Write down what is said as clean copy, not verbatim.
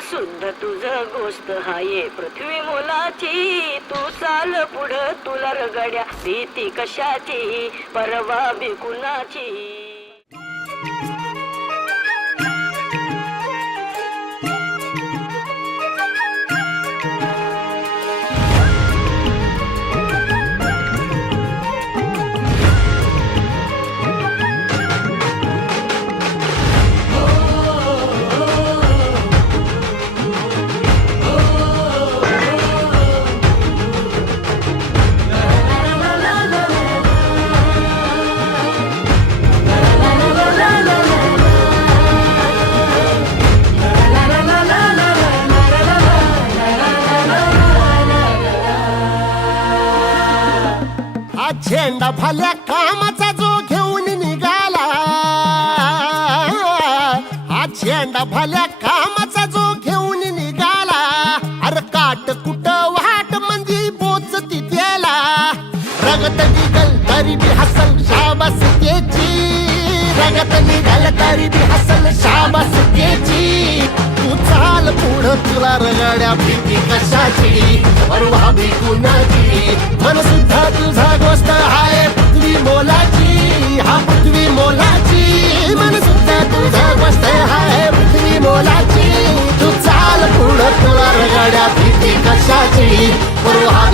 सुद्धा तुझं गोष्ट हाये पृथ्वी मोलाची. तू चाल पुढं तुला रगड्या भीती कशाची परवा बी कुणाची. झेंडा भल्या कामाचा जो घेऊन निघाला, हा झेंडा भल्या कामाचा जो घेऊन निघाला. अरे काट कुट वाट म्हणजे पोचती त्याला. रगत निघल तरी बी हसल शाबास त्याची. रगत निघल तरी बी हसल शाबास त्याची. तू चाल पुढं तुला रगड्या भीती कशाची परवा बी कुणाची. मन सुद्धा तुझा गोष्ट हाय पृथ्वी मोलाची. हा पृथ्वी मोलाची. मन सुद्धा तुझा गोष्ट हाय पृथ्वी मोलाची. तू चाल पुढं तुला रगड्या भीती कशाची परवा